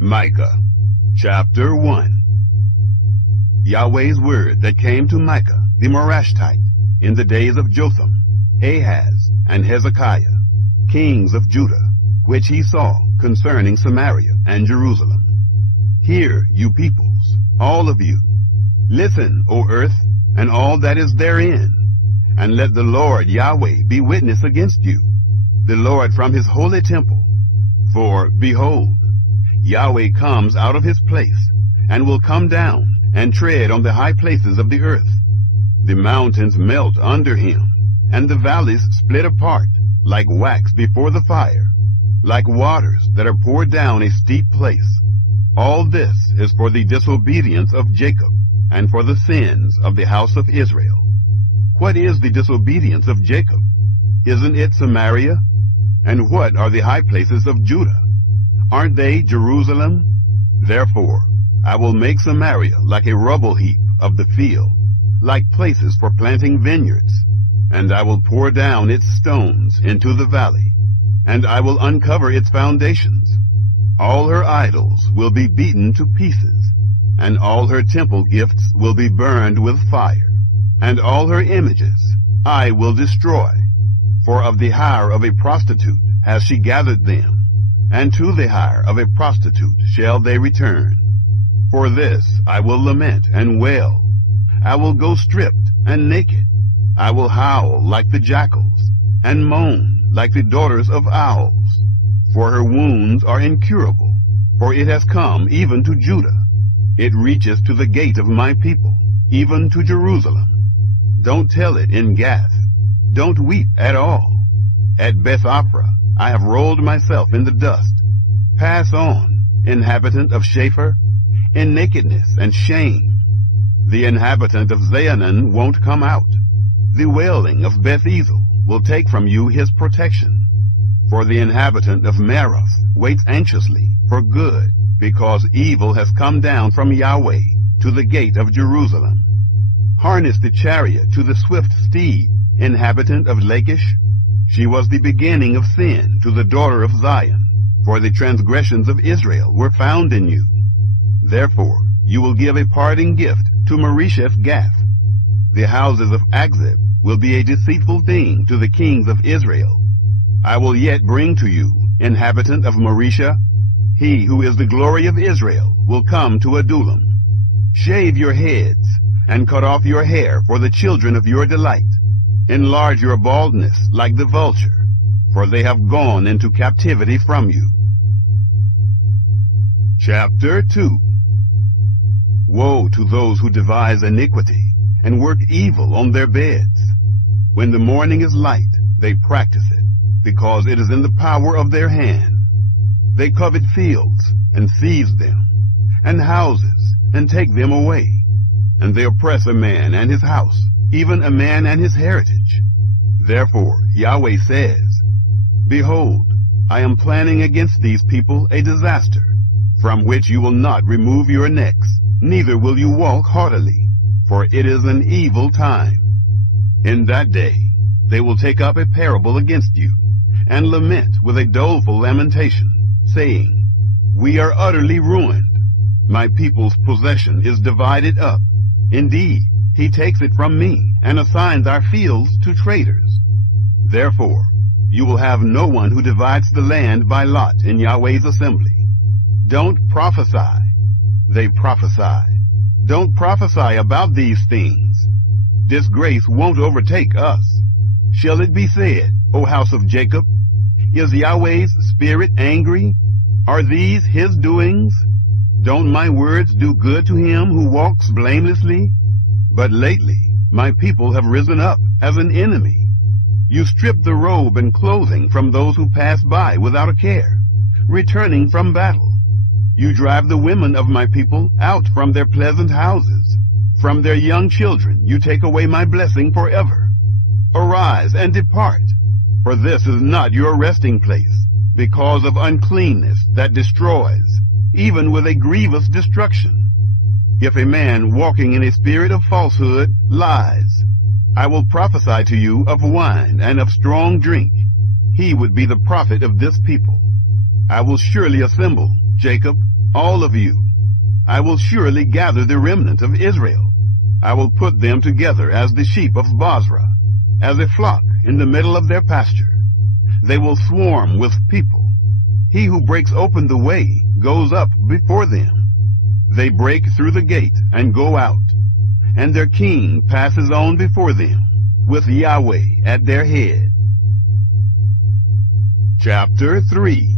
Micah, chapter 1. Yahweh's word that came to Micah the Morashtite in the days of Jotham, Ahaz, and Hezekiah, kings of Judah, which he saw concerning Samaria and Jerusalem. Hear, you peoples, all of you. Listen, O earth, and all that is therein, and let the Lord Yahweh be witness against you, the Lord from his holy temple. For, behold, Yahweh comes out of his place, and will come down and tread on the high places of the earth. The mountains melt under him, and the valleys split apart, like wax before the fire, like waters that are poured down a steep place. All this is for the disobedience of Jacob, and for the sins of the house of Israel. What is the disobedience of Jacob? Isn't it Samaria? And what are the high places of Judah? Aren't they Jerusalem? Therefore, I will make Samaria like a rubble heap of the field, like places for planting vineyards. And I will pour down its stones into the valley, and I will uncover its foundations. All her idols will be beaten to pieces, and all her temple gifts will be burned with fire, and all her images I will destroy. For of the hire of a prostitute has she gathered them, and to the hire of a prostitute shall they return. For this I will lament and wail. I will go stripped and naked. I will howl like the jackals, and moan like the daughters of owls. For her wounds are incurable, for it has come even to Judah. It reaches to the gate of my people, even to Jerusalem. Don't tell it in Gath. Don't weep at all. At Beth-Aphrah I have rolled myself in the dust. Pass on, inhabitant of Shapher, in nakedness and shame. The inhabitant of Zaanan won't come out. The wailing of Beth-Ezel will take from you his protection. For the inhabitant of Maroth waits anxiously for good, because evil has come down from Yahweh to the gate of Jerusalem. Harness the chariot to the swift steed, inhabitant of Lachish. She was the beginning of sin to the daughter of Zion, for the transgressions of Israel were found in you. Therefore you will give a parting gift to Moresheth Gath. The houses of Akzib will be a deceitful thing to the kings of Israel. I will yet bring to you, inhabitant of Mareshah, he who is the glory of Israel will come to Adullam. Shave your heads, and cut off your hair for the children of your delight. Enlarge your baldness like the vulture, for they have gone into captivity from you. Chapter 2. Woe to those who devise iniquity, and work evil on their beds. When the morning is light, they practice it, because it is in the power of their hand. They covet fields, and seize them, and houses, and take them away. And they oppress a man and his house, even a man and his heritage. Therefore Yahweh says, Behold, I am planning against these people a disaster, from which you will not remove your necks, neither will you walk haughtily, for it is an evil time. In that day they will take up a parable against you, and lament with a doleful lamentation, saying, We are utterly ruined. My people's possession is divided up. Indeed, he takes it from me, and assigns our fields to traders. Therefore, you will have no one who divides the land by lot in Yahweh's assembly. Don't prophesy. They prophesy. Don't prophesy about these things. Disgrace won't overtake us. Shall it be said, O house of Jacob, is Yahweh's spirit angry? Are these his doings? Don't my words do good to him who walks blamelessly? But lately my people have risen up as an enemy. You strip the robe and clothing from those who pass by without a care, returning from battle. You drive the women of my people out from their pleasant houses. From their young children you take away my blessing forever. Arise and depart, for this is not your resting place, because of uncleanness that destroys, even with a grievous destruction. If a man walking in a spirit of falsehood lies, I will prophesy to you of wine and of strong drink. He would be the prophet of this people. I will surely assemble, Jacob, all of you. I will surely gather the remnant of Israel. I will put them together as the sheep of Bozrah, as a flock in the middle of their pasture. They will swarm with people. He who breaks open the way goes up before them. They break through the gate and go out, and their king passes on before them, with Yahweh at their head. Chapter 3.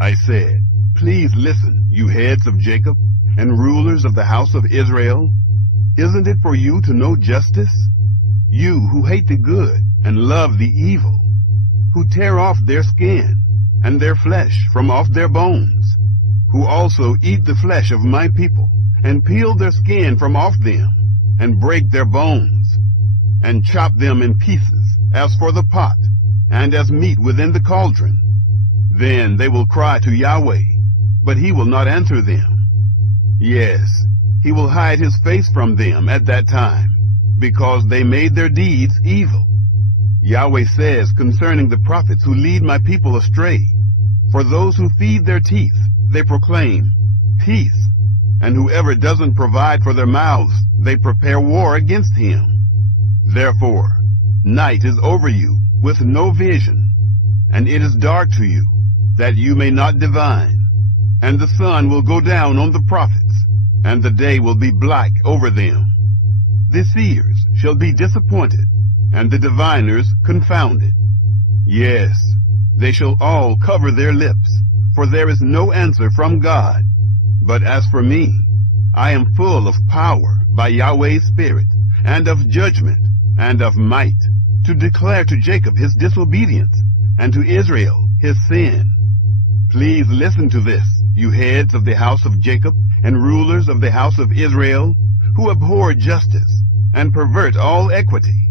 I said, please listen, you heads of Jacob, and rulers of the house of Israel. Isn't it for you to know justice? You who hate the good and love the evil, who tear off their skin and their flesh from off their bones, who also eat the flesh of my people, and peel their skin from off them, and break their bones, and chop them in pieces, as for the pot, and as meat within the cauldron. Then they will cry to Yahweh, but he will not answer them. Yes, he will hide his face from them at that time, because they made their deeds evil. Yahweh says concerning the prophets who lead my people astray, for those who feed their teeth, they proclaim peace, and whoever doesn't provide for their mouths, they prepare war against him. Therefore, night is over you with no vision, and it is dark to you, that you may not divine. And the sun will go down on the prophets, and the day will be black over them. The seers shall be disappointed, and the diviners confounded. Yes, they shall all cover their lips, for there is no answer from God. But as for me, I am full of power by Yahweh's Spirit, and of judgment, and of might, to declare to Jacob his disobedience, and to Israel his sin. Please listen to this, you heads of the house of Jacob, and rulers of the house of Israel, who abhor justice, and pervert all equity.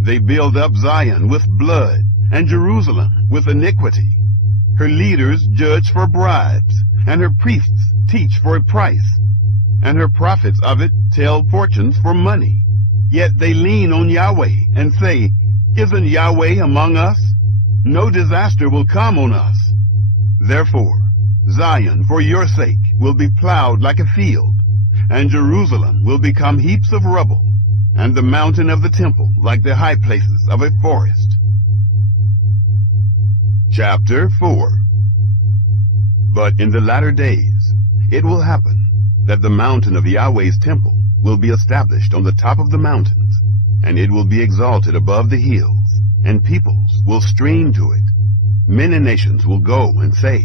They build up Zion with blood, and Jerusalem with iniquity. Her leaders judge for bribes, and her priests teach for a price, and her prophets of it tell fortunes for money. Yet they lean on Yahweh, and say, isn't Yahweh among us? No disaster will come on us. Therefore, Zion, for your sake, will be plowed like a field, and Jerusalem will become heaps of rubble, and the mountain of the temple like the high places of a forest. Chapter 4. But in the latter days it will happen that the mountain of Yahweh's temple will be established on the top of the mountains, and it will be exalted above the hills, and peoples will stream to it. Many nations will go and say,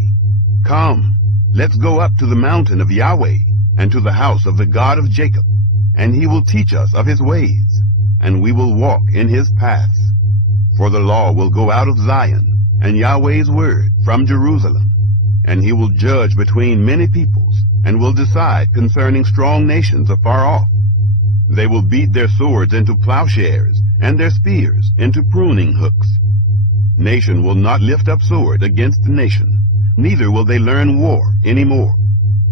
come, let's go up to the mountain of Yahweh, and to the house of the God of Jacob, and he will teach us of his ways, and we will walk in his paths. For the law will go out of Zion, and Yahweh's word from Jerusalem, and he will judge between many peoples, and will decide concerning strong nations afar off. They will beat their swords into plowshares, and their spears into pruning hooks. Nation will not lift up sword against nation, neither will they learn war any more.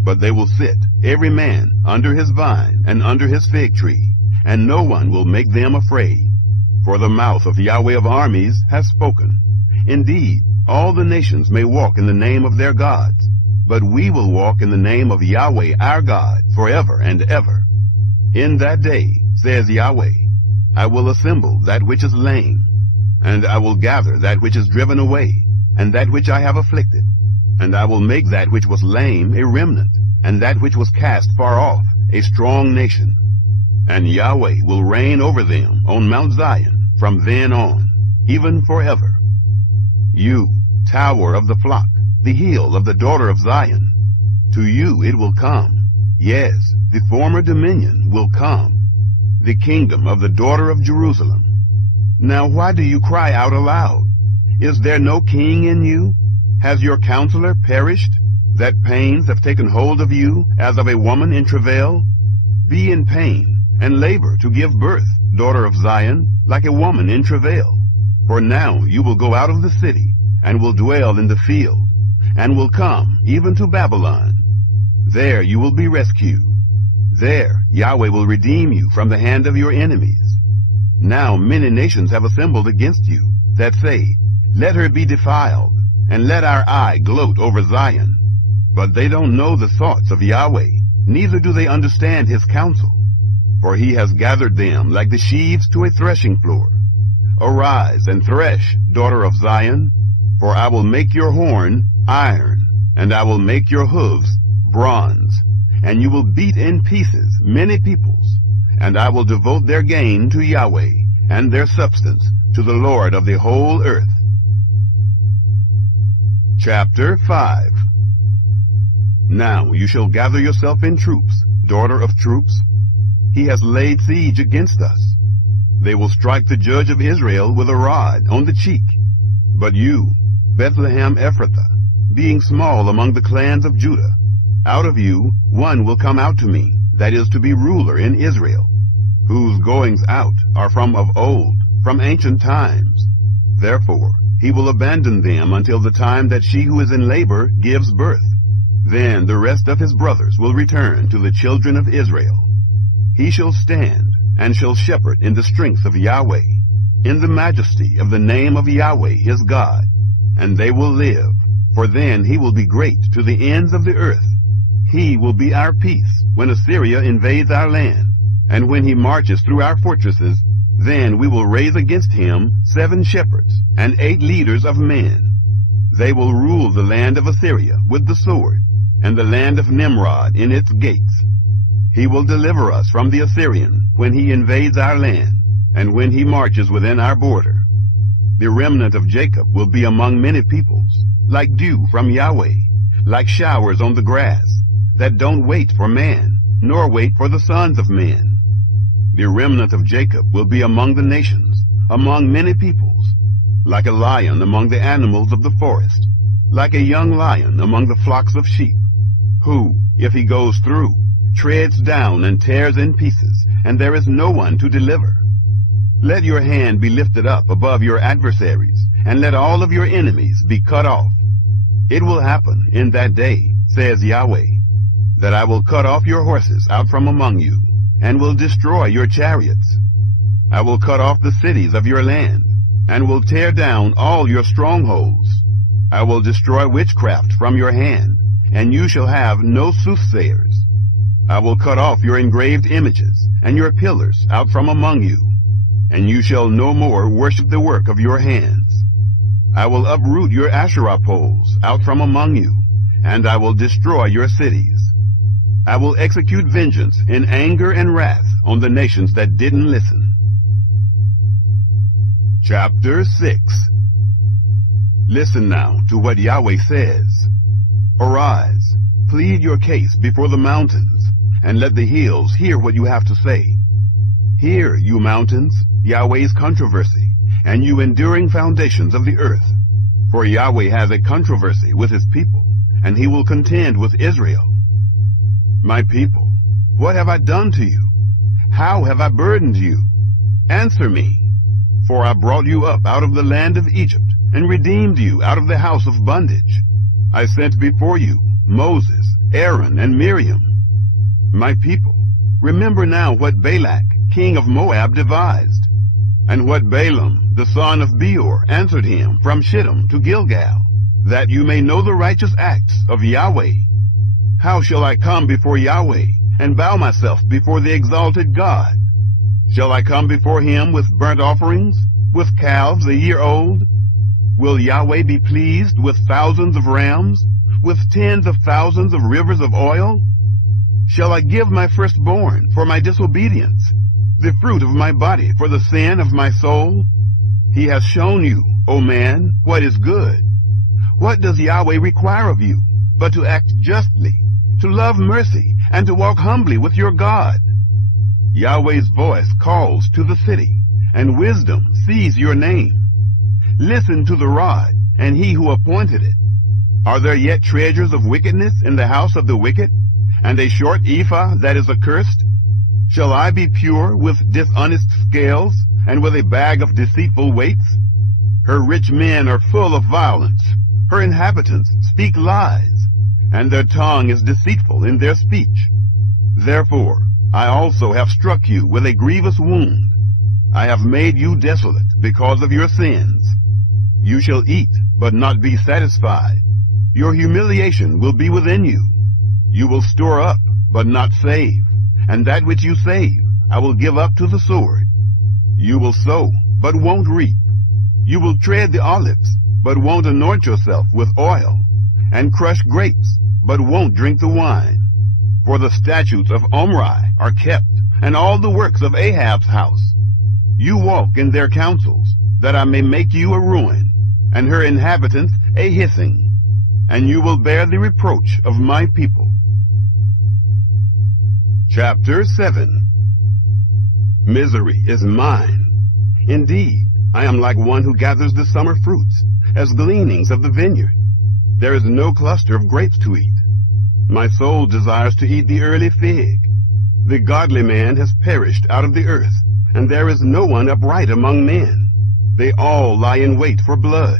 But they will sit, every man under his vine and under his fig tree, and no one will make them afraid. For the mouth of Yahweh of armies has spoken. Indeed, all the nations may walk in the name of their gods, but we will walk in the name of Yahweh our God forever and ever. In that day, says Yahweh, I will assemble that which is lame, and I will gather that which is driven away, and that which I have afflicted. And I will make that which was lame a remnant, and that which was cast far off a strong nation. And Yahweh will reign over them on Mount Zion from then on, even forever. You, tower of the flock, the hill of the daughter of Zion, to you it will come. Yes, the former dominion will come, the kingdom of the daughter of Jerusalem. Now why do you cry out aloud? Is there no king in you? Has your counselor perished, that pains have taken hold of you as of a woman in travail? Be in pain, and labor to give birth, daughter of Zion, like a woman in travail. For now you will go out of the city, and will dwell in the field, and will come even to Babylon. There you will be rescued. There Yahweh will redeem you from the hand of your enemies. Now many nations have assembled against you, that say, let her be defiled, and let our eye gloat over Zion. But they don't know the thoughts of Yahweh, neither do they understand his counsel. For he has gathered them like the sheaves to a threshing floor. Arise and thresh, daughter of Zion, for I will make your horn iron, and I will make your hooves bronze, and you will beat in pieces many peoples, and I will devote their gain to Yahweh, and their substance to the Lord of the whole earth. Chapter 5. Now you shall gather yourself in troops, daughter of troops. He has laid siege against us. They will strike the judge of Israel with a rod on the cheek. But you, Bethlehem Ephrathah, being small among the clans of Judah, out of you one will come out to me, that is to be ruler in Israel, whose goings out are from of old, from ancient times. Therefore he will abandon them until the time that she who is in labor gives birth. Then the rest of his brothers will return to the children of Israel. He shall stand and shall shepherd in the strength of Yahweh, in the majesty of the name of Yahweh his God, and they will live, for then he will be great to the ends of the earth. He will be our peace when Assyria invades our land, and when he marches through our fortresses, then we will raise against him 7 shepherds and 8 leaders of men. They will rule the land of Assyria with the sword, and the land of Nimrod in its gates. He will deliver us from the Assyrian when he invades our land, and when he marches within our border. The remnant of Jacob will be among many peoples, like dew from Yahweh, like showers on the grass, that don't wait for man, nor wait for the sons of men. The remnant of Jacob will be among the nations, among many peoples, like a lion among the animals of the forest, like a young lion among the flocks of sheep, who, if he goes through, treads down and tears in pieces, and there is no one to deliver. Let your hand be lifted up above your adversaries, and let all of your enemies be cut off. It will happen in that day, says Yahweh, that I will cut off your horses out from among you, and will destroy your chariots. I will cut off the cities of your land, and will tear down all your strongholds. I will destroy witchcraft from your hand, and you shall have no soothsayers. I will cut off your engraved images and your pillars out from among you, and you shall no more worship the work of your hands. I will uproot your Asherah poles out from among you, and I will destroy your cities. I will execute vengeance in anger and wrath on the nations that didn't listen. Chapter 6. Listen now to what Yahweh says. Arise, plead your case before the mountains, and let the hills hear what you have to say. Hear, you mountains, Yahweh's controversy, and you enduring foundations of the earth. For Yahweh has a controversy with his people, and he will contend with Israel. My people, what have I done to you? How have I burdened you? Answer me. For I brought you up out of the land of Egypt, and redeemed you out of the house of bondage. I sent before you Moses, Aaron, and Miriam. My people, remember now what Balak, king of Moab, devised, and what Balaam, the son of Beor, answered him from Shittim to Gilgal, that you may know the righteous acts of Yahweh. How shall I come before Yahweh, and bow myself before the exalted God? Shall I come before him with burnt offerings, with calves a year old? Will Yahweh be pleased with thousands of rams, with tens of thousands of rivers of oil? Shall I give my firstborn for my disobedience, the fruit of my body for the sin of my soul? He has shown you, O man, what is good. What does Yahweh require of you, but to act justly, to love mercy, and to walk humbly with your God? Yahweh's voice calls to the city, and wisdom sees your name. Listen to the rod, and he who appointed it. Are there yet treasures of wickedness in the house of the wicked, and a short ephah that is accursed? Shall I be pure with dishonest scales, and with a bag of deceitful weights? Her rich men are full of violence. Her inhabitants speak lies, and their tongue is deceitful in their speech. Therefore I also have struck you with a grievous wound. I have made you desolate because of your sins. You shall eat, but not be satisfied. Your humiliation will be within you. You will store up, but not save, and that which you save I will give up to the sword. You will sow, but won't reap. You will tread the olives, but won't anoint yourself with oil, and crush grapes, but won't drink the wine. For the statutes of Omri are kept, and all the works of Ahab's house. You walk in their counsels, that I may make you a ruin, and her inhabitants a hissing, and you will bear the reproach of my people. Chapter 7. Misery is mine. Indeed, I am like one who gathers the summer fruits, as gleanings of the vineyard. There is no cluster of grapes to eat. My soul desires to eat the early fig. The godly man has perished out of the earth, and there is no one upright among men. They all lie in wait for blood.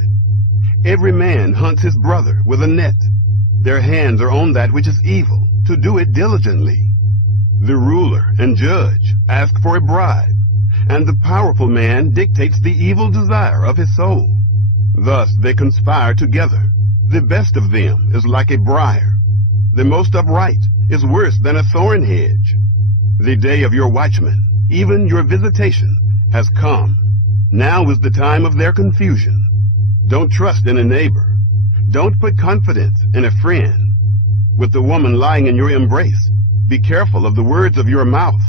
Every man hunts his brother with a net. Their hands are on that which is evil, to do it diligently. The ruler and judge ask for a bribe, and the powerful man dictates the evil desire of his soul. Thus they conspire together. The best of them is like a briar. The most upright is worse than a thorn hedge. The day of your watchman, even your visitation, has come. Now is the time of their confusion. Don't trust in a neighbor. Don't put confidence in a friend. With the woman lying in your embrace, be careful of the words of your mouth.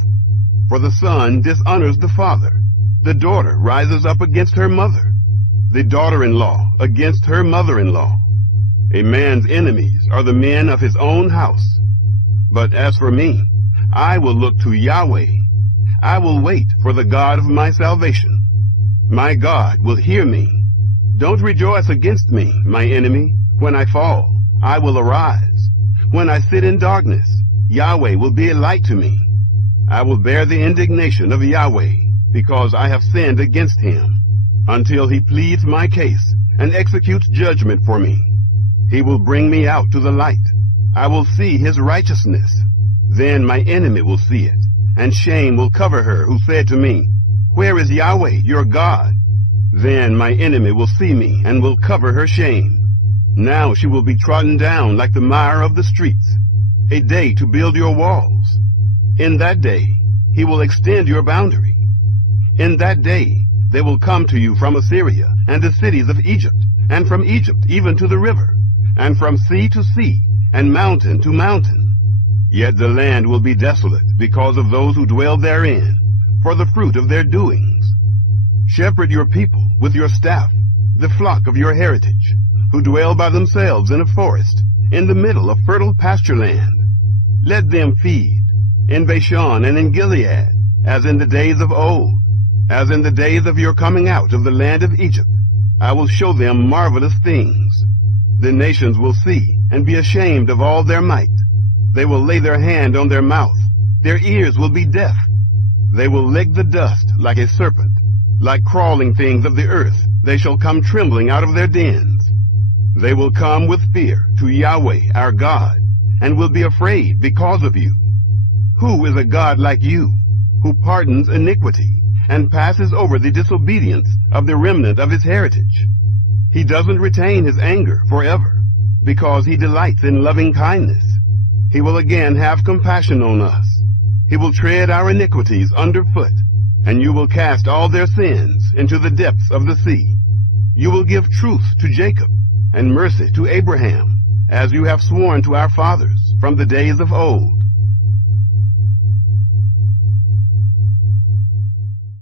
For the son dishonors the father. The daughter rises up against her mother. The daughter-in-law against her mother-in-law. A man's enemies are the men of his own house. But as for me, I will look to Yahweh. I will wait for the God of my salvation. My God will hear me. Don't rejoice against me, my enemy. When I fall, I will arise. When I sit in darkness, Yahweh will be a light to me. I will bear the indignation of Yahweh, because I have sinned against him, until he pleads my case and executes judgment for me. He will bring me out to the light. I will see his righteousness. Then my enemy will see it, and shame will cover her who said to me, Where is Yahweh, your God? Then my enemy will see me and will cover her shame. Now she will be trodden down like the mire of the streets, a day to build your walls. In that day he will extend your boundary. In that day they will come to you from Assyria and the cities of Egypt, and from Egypt even to the river, and from sea to sea, and mountain to mountain. Yet the land will be desolate because of those who dwell therein, for the fruit of their doings. Shepherd your people with your staff, the flock of your heritage, who dwell by themselves in a forest, in the middle of fertile pasture land. Let them feed, in Bashan and in Gilead, as in the days of old, as in the days of your coming out of the land of Egypt. I will show them marvelous things. The nations will see and be ashamed of all their might. They will lay their hand on their mouth. Their ears will be deaf. They will lick the dust like a serpent. Like crawling things of the earth, they shall come trembling out of their dens. They will come with fear to Yahweh our God, and will be afraid because of you. Who is a God like you, who pardons iniquity, and passes over the disobedience of the remnant of his heritage? He doesn't retain his anger forever, because he delights in loving kindness. He will again have compassion on us. He will tread our iniquities underfoot, and you will cast all their sins into the depths of the sea. You will give truth to Jacob, and mercy to Abraham, as you have sworn to our fathers from the days of old.